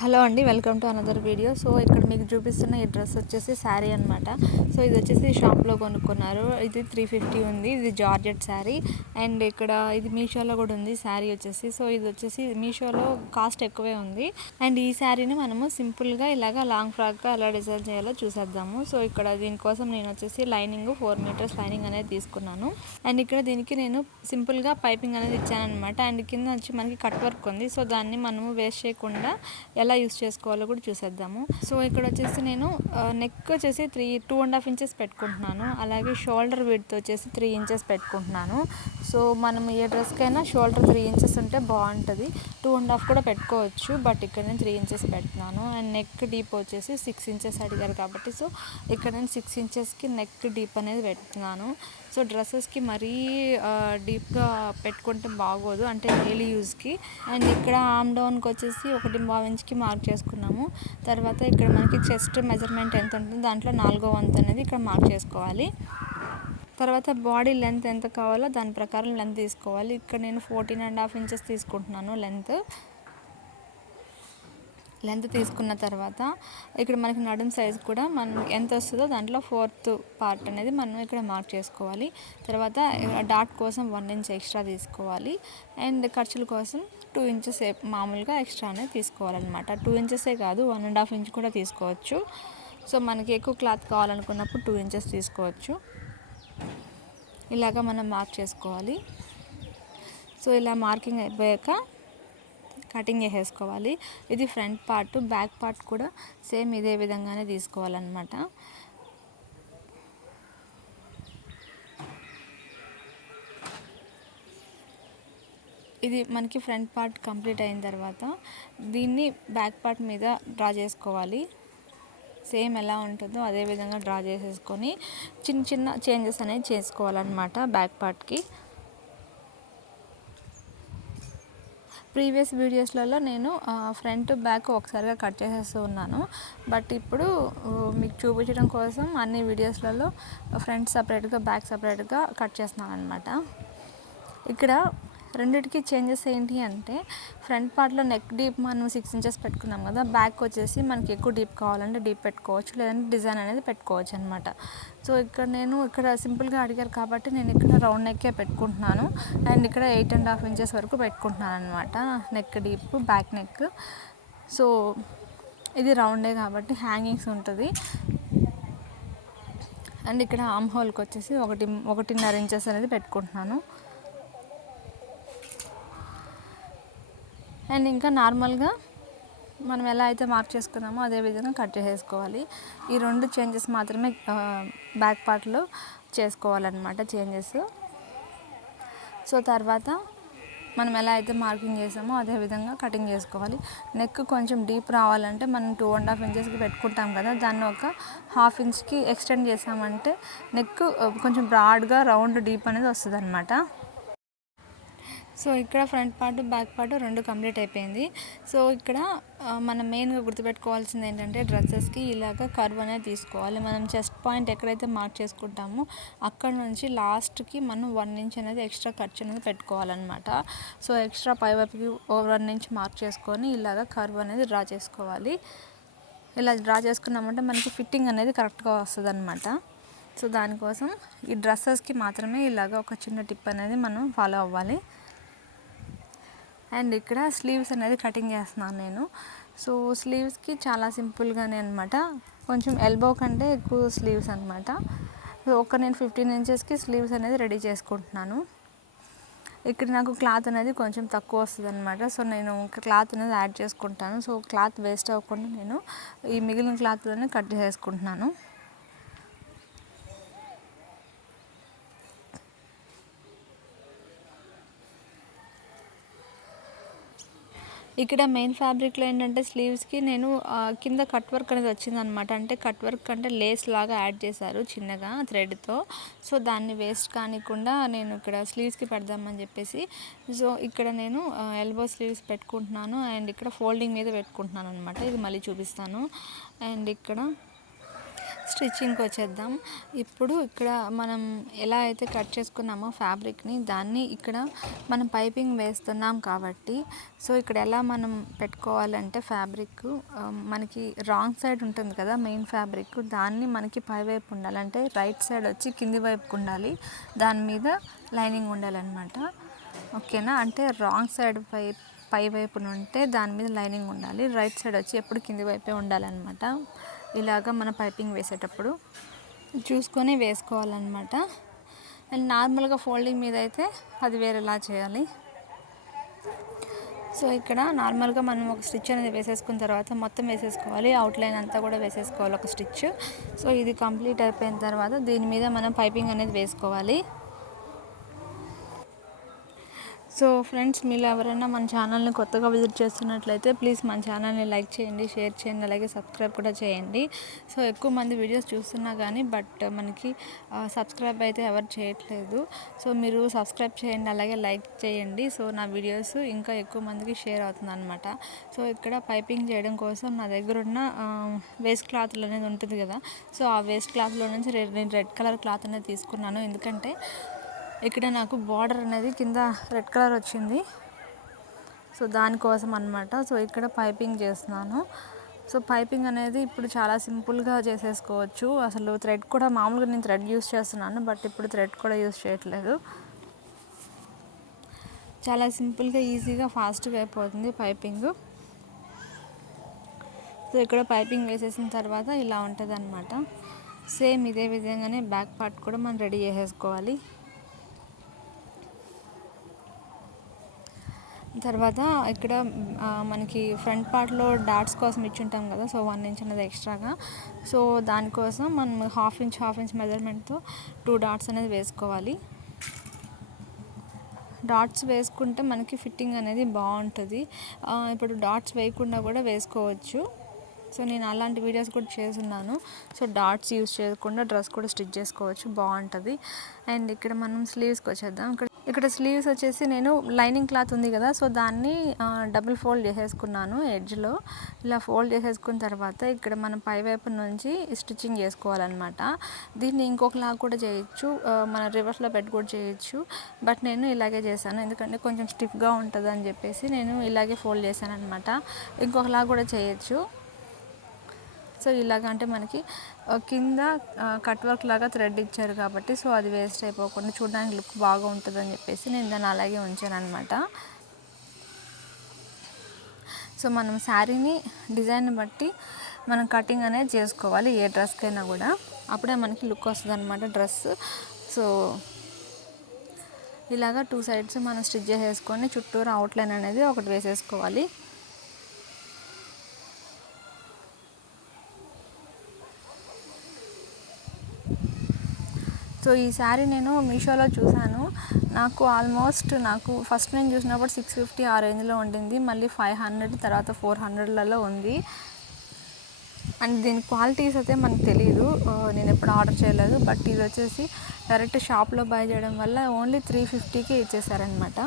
Hello అండి, welcome to another video. So ఇక్కడ మీకు చూపిస్తున్న ఈ డ్రెస్ వచ్చేసి శారీ అనమాట. సో ఇది వచ్చేసి షాప్లో కొనుక్కున్నారు. ఇది 350 ఉంది. ఇది జార్జెట్ శారీ. అండ్ ఇక్కడ ఇది మీషోలో కూడా ఉంది శారీ వచ్చేసి. సో ఇది వచ్చేసి మీషోలో కాస్ట్ ఎక్కువే ఉంది. అండ్ ఈ శారీని మనము సింపుల్గా ఇలాగా లాంగ్ ఫ్రాక్గా ఎలా డిజైన్ చేయాలో చూసేద్దాము. సో ఇక్కడ దీనికోసం నేను వచ్చేసి లైనింగ్ 4 మీటర్స్ లైనింగ్ అనేది తీసుకున్నాను. అండ్ ఇక్కడ దీనికి నేను సింపుల్గా పైపింగ్ అనేది ఇచ్చాను అనమాట. అండ్ కింద వచ్చి మనకి కట్ వర్క్ ఉంది. సో దాన్ని మనము వేస్ట్ చేయకుండా ఎలా యూస్ చేసుకోవాలో కూడా చూసేద్దాము. సో ఇక్కడ వచ్చేసి నేను నెక్ వచ్చేసి 2.5 ఇంచెస్ పెట్టుకుంటున్నాను. అలాగే షోల్డర్ విడ్త్ వచ్చేసి 3 ఇంచెస్ పెట్టుకుంటున్నాను. సో మనం ఏ డ్రెస్కైనా షోల్డర్ 3 ఇంచెస్ ఉంటే బాగుంటుంది. 2.5 కూడా పెట్టుకోవచ్చు, బట్ ఇక్కడ నేను 3 ఇంచెస్ పెడుతున్నాను. అండ్ నెక్ డీప్ వచ్చేసి 6 ఇంచెస్ అడిగారు కాబట్టి సో ఇక్కడ నేను 6 ఇంచెస్కి నెక్ డీప్ అనేది పెడుతున్నాను. సో డ్రెస్సెస్కి మరీ డీప్గా పెట్టుకుంటే బాగోదు, అంటే డైలీ యూజ్కి. అండ్ ఇక్కడ ఆమ్ డౌన్కి వచ్చేసి 1.5 ఇంచ్కి మార్క్ చేసుకున్నాము. తర్వాత ఇక్కడ మనకి చెస్ట్ మెజర్మెంట్ ఎంత ఉంటుందో దాంట్లో 4వ వంతు అనేది ఇక్కడ మార్క్ చేసుకోవాలి. తర్వాత బాడీ లెంత్ ఎంత కావాలో దాని ప్రకారం లెంత్ తీసుకోవాలి. ఇక్కడ నేను 14.5 ఇంచెస్ తీసుకుంటున్నాను లెంత్ తీసుకున్న తర్వాత ఇక్కడ మనకి నడుం సైజు కూడా మనం ఎంత వస్తుందో దాంట్లో 4th పార్ట్ అనేది మనం ఇక్కడ మార్క్ చేసుకోవాలి. తర్వాత డాట్ కోసం 1 ఇంచ్ ఎక్స్ట్రా తీసుకోవాలి. అండ్ ఖర్చుల కోసం 2 ఇంచెస్ మామూలుగా ఎక్స్ట్రా అనేది తీసుకోవాలన్నమాట. 2 ఇంచెసే కాదు, 1.5 ఇంచ్ కూడా తీసుకోవచ్చు. సో మనకి ఎక్కువ క్లాత్ కావాలనుకున్నప్పుడు 2 ఇంచెస్ తీసుకోవచ్చు. ఇలాగా మనం మార్క్ చేసుకోవాలి. సో ఇలా మార్కింగ్ అయిపోయాక కటింగ్ చేసేసుకోవాలి. ఇది ఫ్రంట్ పార్ట్. బ్యాక్ పార్ట్ కూడా సేమ్ ఇదే విధంగానే తీసుకోవాలన్నమాట. ఇది మనకి ఫ్రంట్ పార్ట్ కంప్లీట్ అయిన తర్వాత దీన్ని బ్యాక్ పార్ట్ మీద డ్రా చేసుకోవాలి. సేమ్ ఎలా ఉంటుందో అదే విధంగా డ్రా చేసేసుకొని చిన్న చిన్న చేంజెస్ అనేవి చేసుకోవాలన్నమాట బ్యాక్ పార్ట్కి. ప్రీవియస్ వీడియోస్లలో నేను ఫ్రంట్ బ్యాక్ ఒకసారిగా కట్ చేసేస్తూ ఉన్నాను. బట్ ఇప్పుడు మీకు చూపించడం కోసం అన్ని వీడియోస్లలో ఫ్రంట్ సపరేట్గా బ్యాక్ సపరేట్గా కట్ చేస్తున్నాను అనమాట. ఇక్కడ రెండిటికి చేంజెస్ ఏంటి అంటే, ఫ్రంట్ పార్ట్లో నెక్ డీప్ మనం 6 ఇంచెస్ పెట్టుకున్నాం కదా, బ్యాక్ వచ్చేసి మనకి ఎక్కువ డీప్ కావాలంటే డీప్ పెట్టుకోవచ్చు, లేదంటే డిజైన్ అనేది పెట్టుకోవచ్చు అనమాట. సో ఇక్కడ సింపుల్గా అడిగారు కాబట్టి నేను ఇక్కడ రౌండ్ నెక్కే పెట్టుకుంటున్నాను. అండ్ ఇక్కడ 8.5 ఇంచెస్ వరకు పెట్టుకుంటున్నాను అనమాట neck deep, back neck. So ఇది రౌండే కాబట్టి హ్యాంగింగ్స్ ఉంటుంది. అండ్ ఇక్కడ ఆమ్ హోల్కి వచ్చేసి 1.5 ఇంచెస్ అనేది పెట్టుకుంటున్నాను. అండ్ ఇంకా నార్మల్గా మనం ఎలా అయితే మార్క్ చేసుకున్నామో అదే విధంగా కట్ చేసేసుకోవాలి. ఈ 2 చేంజెస్ మాత్రమే బ్యాక్ పార్ట్లో చేసుకోవాలన్నమాట చేంజెస్. సో తర్వాత మనం ఎలా అయితే మార్కింగ్ చేసామో అదే విధంగా కటింగ్ చేసుకోవాలి. నెక్ కొంచెం డీప్ రావాలంటే మనం 2.5 ఇంచెస్కి పెట్టుకుంటాం కదా, దాన్ని ఒక 1/2 ఇంచ్కి ఎక్స్టెండ్ చేసామంటే నెక్ కొంచెం బ్రాడ్గా రౌండ్ డీప్ అనేది వస్తుంది అనమాట. సో ఇక్కడ front part back part 2 complete అయిపోయింది. సో ఇక్కడ మనం మెయిన్గా గుర్తుపెట్టుకోవాల్సింది ఏంటంటే, డ్రెస్సెస్కి ఇలాగ కర్వ్ అనేది తీసుకోవాలి. మనం చెస్ట్ పాయింట్ ఎక్కడైతే మార్క్ చేసుకుంటామో అక్కడ నుంచి లాస్ట్కి మనం 1 ఇంచ్ అనేది ఎక్స్ట్రా ఖర్చు అనేది పెట్టుకోవాలన్నమాట. సో ఎక్స్ట్రా పైవైపుకి 1 ఇంచ్ మార్క్ చేసుకొని ఇలాగ కర్వ్ అనేది డ్రా చేసుకోవాలి. ఇలా డ్రా చేసుకున్నామంటే మనకి ఫిట్టింగ్ అనేది కరెక్ట్గా వస్తుంది అనమాట. సో దానికోసం ఈ డ్రెస్సెస్కి మాత్రమే ఇలాగ ఒక చిన్న టిప్ అనేది మనం ఫాలో అవ్వాలి. అండ్ ఇక్కడ స్లీవ్స్ అనేది కటింగ్ చేస్తున్నాను నేను. సో స్లీవ్స్కి చాలా సింపుల్గానే అనమాట, కొంచెం ఎల్బో కంటే ఎక్కువ స్లీవ్స్ అనమాట. సో నేను 15 ఇంచెస్కి స్లీవ్స్ అనేది రెడీ చేసుకుంటున్నాను. ఇక్కడ నాకు క్లాత్ అనేది కొంచెం తక్కువ వస్తుంది అనమాట. సో నేను క్లాత్ అనేది యాడ్ చేసుకుంటాను. సో క్లాత్ వేస్ట్ అవ్వకుండా నేను ఈ మిగిలిన క్లాత్లోనే కట్ చేసుకుంటున్నాను. ఇక్కడ మెయిన్ ఫ్యాబ్రిక్లో ఏంటంటే స్లీవ్స్కి నేను కింద కట్ వర్క్ అనేది వచ్చిందనమాట. అంటే కట్ వర్క్ అంటే లేస్ లాగా యాడ్ చేశారు చిన్నగా థ్రెడ్తో. సో దాన్ని వేస్ట్ కానికుండా నేను ఇక్కడ స్లీవ్స్కి పెడదామని చెప్పేసి సో ఇక్కడ నేను ఎల్బో స్లీవ్స్ పెట్టుకుంటున్నాను. అండ్ ఇక్కడ ఫోల్డింగ్ మీద పెట్టుకుంటున్నాను అనమాట. ఇది మళ్ళీ చూపిస్తాను. అండ్ ఇక్కడ స్టిచ్చింగ్కి వచ్చేద్దాం. ఇప్పుడు ఇక్కడ మనం ఎలా అయితే కట్ చేసుకున్నామో ఫ్యాబ్రిక్ని, దాన్ని ఇక్కడ మనం పైపింగ్ వేస్తున్నాం కాబట్టి సో ఇక్కడ ఎలా మనం పెట్టుకోవాలంటే ఫ్యాబ్రిక్ మనకి రాంగ్ సైడ్ ఉంటుంది కదా మెయిన్ ఫ్యాబ్రిక్, దాన్ని మనకి పైవైపు ఉండాలి, అంటే రైట్ సైడ్ వచ్చి కింది వైపుకు ఉండాలి, దాని మీద లైనింగ్ ఉండాలన్నమాట. ఓకేనా? అంటే రాంగ్ సైడ్ పై వైపున ఉంటే దాని మీద లైనింగ్ ఉండాలి, రైట్ సైడ్ వచ్చి ఎప్పుడు కింది వైపే ఉండాలన్నమాట. ఇలాగ మన పైపింగ్ వేసేటప్పుడు చూసుకొని వేసుకోవాలన్నమాట. అండ్ నార్మల్గా ఫోల్డింగ్ మీద అయితే అది వేరేలా చేయాలి. సో ఇక్కడ నార్మల్గా మనం ఒక స్టిచ్ అనేది వేసేసుకున్న తర్వాత మొత్తం వేసేసుకోవాలి, అవుట్లైన్ అంతా కూడా వేసేసుకోవాలి ఒక స్టిచ్. సో ఇది కంప్లీట్ అయిపోయిన తర్వాత దీని మీద మనం పైపింగ్ అనేది వేసుకోవాలి. సో ఫ్రెండ్స్, మీరు ఎవరైనా మన ఛానల్ని కొత్తగా విజిట్ చేస్తున్నట్లయితే ప్లీజ్ మన ఛానల్ని లైక్ చేయండి, షేర్ చేయండి, అలాగే సబ్స్క్రైబ్ కూడా చేయండి. సో ఎక్కువ మంది వీడియోస్ చూస్తున్నా కానీ బట్ మనకి సబ్స్క్రైబ్ అయితే ఎవరు చేయట్లేదు. సో మీరు సబ్స్క్రైబ్ చేయండి, అలాగే లైక్ చేయండి. సో నా వీడియోస్ ఇంకా ఎక్కువ మందికి షేర్ అవుతుంది అనమాట. సో ఇక్కడ పైపింగ్ చేయడం కోసం నా దగ్గర ఉన్న వేస్ట్ క్లాత్లు అనేది ఉంటుంది కదా, సో ఆ వేస్ట్ క్లాత్లో నుంచి నేను రెడ్ కలర్ క్లాత్ అనేది తీసుకున్నాను. ఎందుకంటే ఇక్కడ నాకు బార్డర్ అనేది కింద రెడ్ కలర్ వచ్చింది, సో దానికోసం అనమాట. సో ఇక్కడ పైపింగ్ చేస్తున్నాను. సో పైపింగ్ అనేది ఇప్పుడు చాలా సింపుల్గా చేసేసుకోవచ్చు. అసలు థ్రెడ్ కూడా మామూలుగా నేను థ్రెడ్ యూస్ చేస్తున్నాను, బట్ ఇప్పుడు థ్రెడ్ కూడా యూస్ చేయట్లేదు. చాలా సింపుల్గా ఈజీగా ఫాస్ట్గా అయిపోతుంది పైపింగ్. సో ఇక్కడ పైపింగ్ వేసేసిన తర్వాత ఇలా ఉంటుంది అనమాట. సేమ్ ఇదే విధంగానే బ్యాక్ పార్ట్ కూడా మనం రెడీ చేసేసుకోవాలి. తర్వాత ఇక్కడ మనకి ఫ్రంట్ పార్ట్లో డాట్స్ కోసం ఇచ్చుంటాం కదా, సో 1 ఇంచ్ అనేది ఎక్స్ట్రాగా. సో దానికోసం మనం హాఫ్ ఇంచ్ మెజర్మెంట్తో 2 డాట్స్ అనేది వేసుకోవాలి. డాట్స్ వేసుకుంటే మనకి ఫిట్టింగ్ అనేది బాగుంటుంది. ఇప్పుడు డాట్స్ వేయకుండా కూడా వేసుకోవచ్చు. సో నేను అలాంటి వీడియోస్ కూడా చేస్తున్నాను. సో డాట్స్ యూస్ చేయకుండా డ్రెస్ కూడా స్టిచ్ చేసుకోవచ్చు, బాగుంటుంది. అండ్ ఇక్కడ మనం స్లీవ్స్కి వచ్చేద్దాం. ఇక్కడ స్లీవ్స్ వచ్చేసి నేను లైనింగ్ క్లాత్ ఉంది కదా, సో దాన్ని డబుల్ ఫోల్డ్ చేసేసుకున్నాను ఎడ్జ్లో. ఇలా ఫోల్డ్ చేసేసుకున్న తర్వాత ఇక్కడ మనం పై వైపు నుంచి స్టిచ్చింగ్ చేసుకోవాలన్నమాట. దీన్ని ఇంకొకలా కూడా చేయొచ్చు, మన రివర్స్లో పెట్టి కూడా చేయొచ్చు, బట్ నేను ఇలాగే చేశాను ఎందుకంటే కొంచెం స్టిఫ్గా ఉంటుంది అని చెప్పేసి నేను ఇలాగే ఫోల్డ్ చేశాను అనమాట. ఇంకొకలా కూడా చేయొచ్చు. సో ఇలాగంటే మనకి కింద కట్ వర్క్ లాగా థ్రెడ్ ఇచ్చారు కాబట్టి సో అది వేస్ట్ అయిపోకుండా చూడడానికి లుక్ బాగా ఉంటుంది అని చెప్పేసి నేను దాన్ని అలాగే ఉంచాను అనమాట. సో మనం శారీని డిజైన్ బట్టి మనం కటింగ్ అనేది చేసుకోవాలి ఏ డ్రెస్కైనా కూడా, అప్పుడే మనకి లుక్ వస్తుంది అనమాట డ్రెస్. సో ఇలాగా 2 సైడ్స్ మనం స్టిచ్ చేసేసుకొని చుట్టూరు అవుట్లైన్ అనేది ఒకటి వేసేసుకోవాలి. సో ఈ శారీ నేను మీషోలో చూశాను. నాకు ఫస్ట్ నేను చూసినప్పుడు 650 ఆ రేంజ్లో ఉండింది, మళ్ళీ 500 తర్వాత 400లలో ఉంది. అండ్ దీని క్వాలిటీస్ అయితే మనకు తెలియదు, నేను ఎప్పుడు ఆర్డర్ చేయలేదు. బట్ ఇది వచ్చేసి డైరెక్ట్ షాప్లో బై చేయడం వల్ల ఓన్లీ 350కి ఇచ్చేసారనమాట.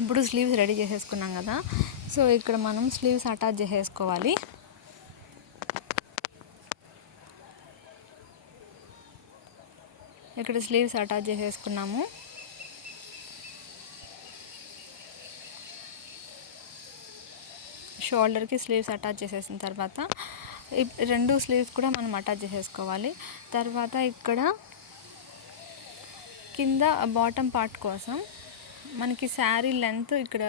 ఇప్పుడు స్లీవ్స్ రెడీ చేసేసుకున్నాం కదా, సో ఇక్కడ మనం స్లీవ్స్ అటాచ్ చేసేసుకోవాలి. ఇక్కడ స్లీవ్స్ అటాచ్ చేసేసుకున్నాము. షోల్డర్కి స్లీవ్స్ అటాచ్ చేసేసిన తర్వాత 2 స్లీవ్స్ కూడా మనం అటాచ్ చేసేసుకోవాలి. తర్వాత ఇక్కడ కింద బాటమ్ పార్ట్ కోసం మనకి శారీ లెంత్ ఇక్కడ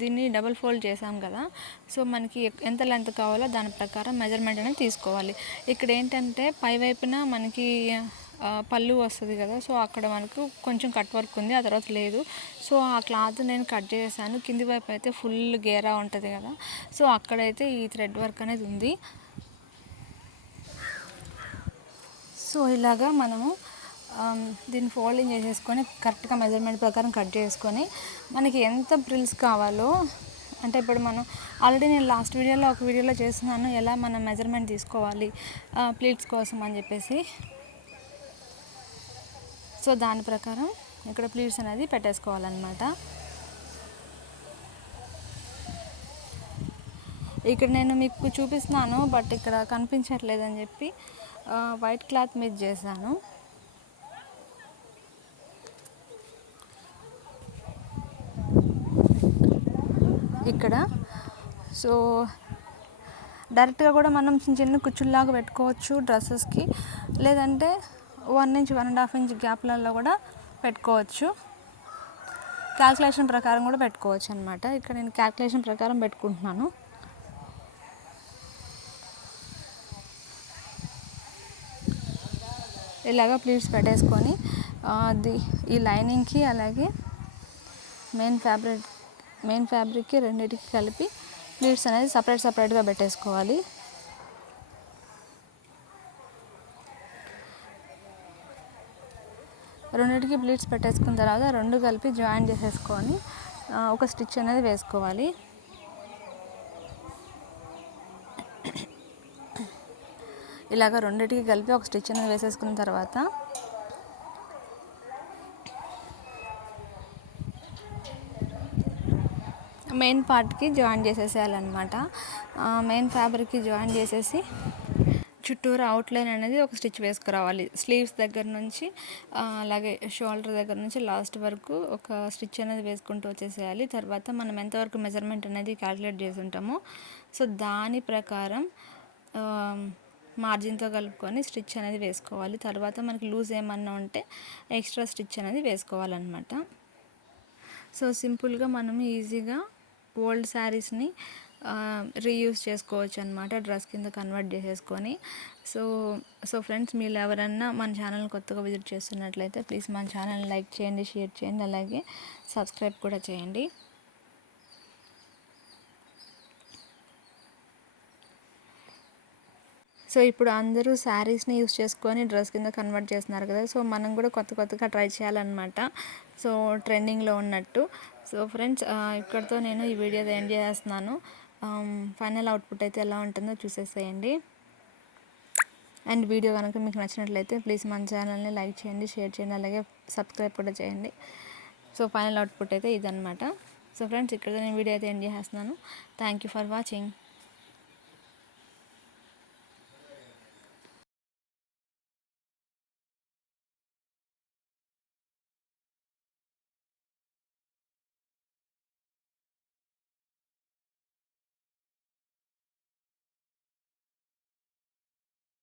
దీన్ని డబుల్ ఫోల్డ్ చేసాం కదా, సో మనకి ఎంత లెంత్ కావాలో దాని ప్రకారం మెజర్మెంట్ అనేది తీసుకోవాలి. ఇక్కడ ఏంటంటే పై వైపున మనకి పళ్ళు వస్తుంది కదా, సో అక్కడ మనకు కొంచెం కట్ వర్క్ ఉంది, ఆ తర్వాత లేదు. సో ఆ క్లాత్ నేను కట్ చేశాను. కింది వైపు అయితే ఫుల్ గేరా ఉంటుంది కదా, సో అక్కడైతే ఈ థ్రెడ్ వర్క్ అనేది ఉంది. సో ఇలాగా మనము దీన్ని ఫోల్డింగ్ చేసేసుకొని కరెక్ట్గా మెజర్మెంట్ ప్రకారం కట్ చేసుకొని మనకి ఎంత ఫ్రిల్స్ కావాలో, అంటే ఇప్పుడు మనం ఆల్రెడీ నేను లాస్ట్ వీడియోలో ఒక వీడియోలో చేస్తున్నాను ఎలా మనం మెజర్మెంట్ తీసుకోవాలి ప్లీట్స్ కోసం అని చెప్పేసి. సో దాని ప్రకారం ఇక్కడ ప్లీట్స్ అనేది పెట్టేసుకోవాలన్నమాట. ఇక్కడ నేను మీకు చూపిస్తున్నాను, బట్ ఇక్కడ కనిపించట్లేదని చెప్పి వైట్ క్లాత్ మీద చేశాను. ఇక్కడ సో డైరెక్ట్గా కూడా మనం చిన్న చిన్న కుచ్చుల్లాగా పెట్టుకోవచ్చు డ్రెస్సెస్కి, లేదంటే 1 ఇంచ్ 1.5 ఇంచ్ గ్యాప్లలో కూడా పెట్టుకోవచ్చు. క్యాల్కులేషన్ ప్రకారం కూడా పెట్టుకోవచ్చు అనమాట. ఇక్కడ నేను క్యాల్కులేషన్ ప్రకారం పెట్టుకుంటున్నాను. ఇలాగా ప్లీట్స్ పెట్టేసుకొని ఈ లైనింగ్కి అలాగే మెయిన్ ఫ్యాబ్రిక్కి రెండింటికి కలిపి ప్లీట్స్ అనేది సపరేట్గా పెట్టేసుకోవాలి. రెండింటికి ప్లీట్స్ పెట్టేసుకున్న తర్వాత రెండు కలిపి జాయిన్ చేసేసుకొని ఒక స్టిచ్ అనేది వేసుకోవాలి. ఇలాగ రెండింటికి కలిపి ఒక స్టిచ్ అనేది వేసేసుకున్న తర్వాత మెయిన్ పార్ట్కి జాయిన్ చేసేసేయాలన్నమాట. మెయిన్ ఫ్యాబ్రిక్కి జాయిన్ చేసేసి చుట్టూరు అవుట్లైన్ అనేది ఒక స్టిచ్ వేసుకురావాలి. స్లీవ్స్ దగ్గర నుంచి అలాగే షోల్డర్ దగ్గర నుంచి లాస్ట్ వరకు ఒక స్టిచ్ అనేది వేసుకుంటూ వచ్చేసేయాలి. తర్వాత మనం ఎంతవరకు మెజర్మెంట్ అనేది క్యాలిక్యులేట్ చేసి ఉంటామో సో దాని ప్రకారం మార్జిన్తో కలుపుకొని స్టిచ్ అనేది వేసుకోవాలి. తర్వాత మనకి లూజ్ ఏమన్నా ఉంటే ఎక్స్ట్రా స్టిచ్ అనేది వేసుకోవాలన్నమాట. సో సింపుల్గా మనం ఈజీగా ఓల్డ్ శారీస్ని రీయూజ్ చేసుకోవచ్చు అనమాట, డ్రెస్ కింద కన్వర్ట్ చేసేసుకొని. సో ఫ్రెండ్స్, మీరు ఎవరన్నా మన ఛానల్ కొత్తగా విజిట్ చేస్తున్నట్లయితే ప్లీజ్ మన ఛానల్ లైక్ చేయండి, షేర్ చేయండి, అలాగే సబ్స్క్రైబ్ కూడా చేయండి. సో ఇప్పుడు అందరూ శారీస్ని యూస్ చేసుకొని డ్రెస్ కింద కన్వర్ట్ చేస్తున్నారు కదా, సో మనం కూడా కొత్తగా ట్రై చేయాలన్నమాట, సో ట్రెండింగ్లో ఉన్నట్టు. సో ఫ్రెండ్స్, ఇక్కడితో నేను ఈ వీడియో ఎండ్ చేస్తున్నాను. ఫైనల్ అవుట్పుట్ అయితే ఎలా ఉంటుందో చూసేసేయండి. అండ్ వీడియో కనుక మీకు నచ్చినట్లయితే ప్లీజ్ మన ఛానల్ని లైక్ చేయండి, షేర్ చేయండి, అలాగే సబ్స్క్రైబ్ కూడా చేయండి. సో ఫైనల్ అవుట్పుట్ అయితే ఇదన్నమాట. సో ఫ్రెండ్స్, ఇక్కడ నేను వీడియో అయితే ఎండ్ చేస్తున్నాను. Thank you for watching.